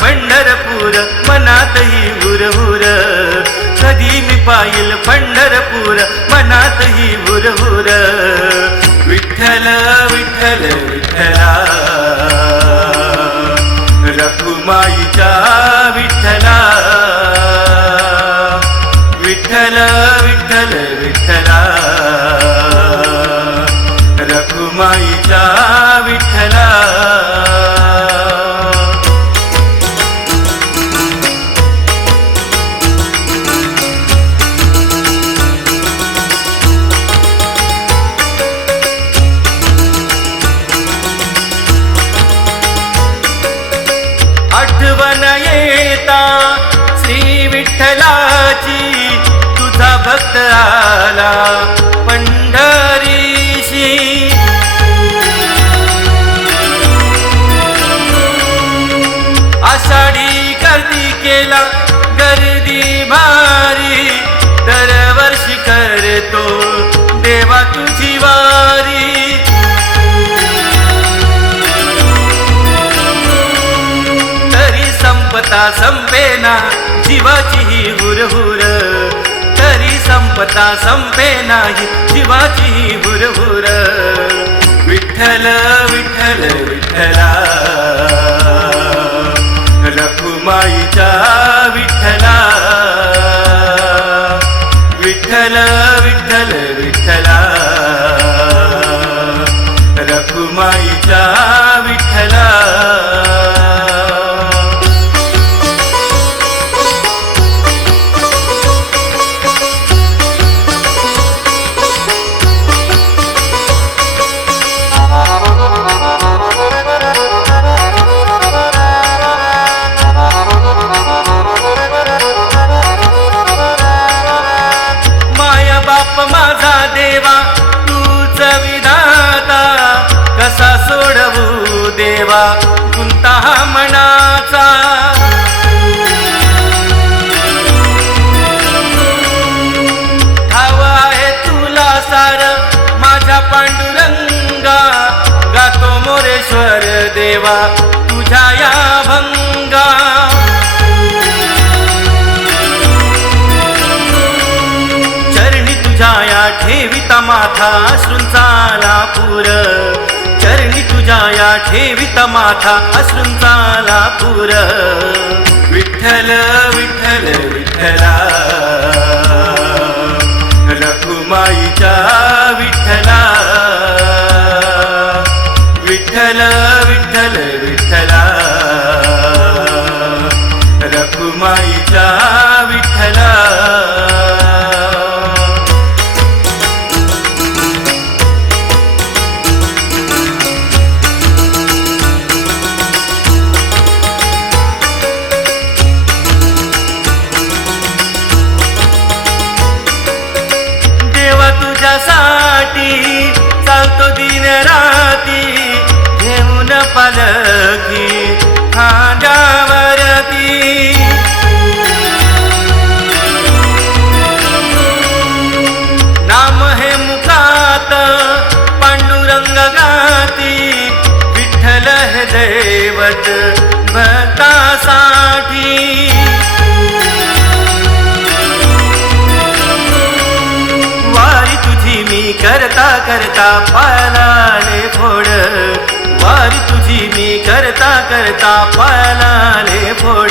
पंढरपूर मनातही हुरहुर. कधी मी पाहिल पंढरपूर आला पंढरीशी. आषाढी गर्दी केला गर्दी भारी. दरवर्षी करतो देवा तुझी वारी. तरी संपता संपेना जीवाची ही हुरहुर. संपता संपे नाही जीवाची ही हुरहुर विठ्ठल विठ्ठल बाप माझा देवा तूच विधाता कसा सोडवू देवा गुंता मनाचा. ठाव आहे तुला सार माझ्या पांडुरंगा गातो मोरेश्वर देवा तुझ्या या भंग ठेविता माथा अश्रूंचाला पूर. चरणी तुझ्या या ठेविता माथा अश्रूंचाला पूर. विठ्ठल विठ्ठल विठ्ठला. रखुमाईच्या विठ्ठला. विठ्ठल विठ्ठल विठ्ठला. हे दैवत भक्तासाठी. वारी तुझी मी करता करता पालाले फोड. वारी तुझी मी करता करता पालाले फोड.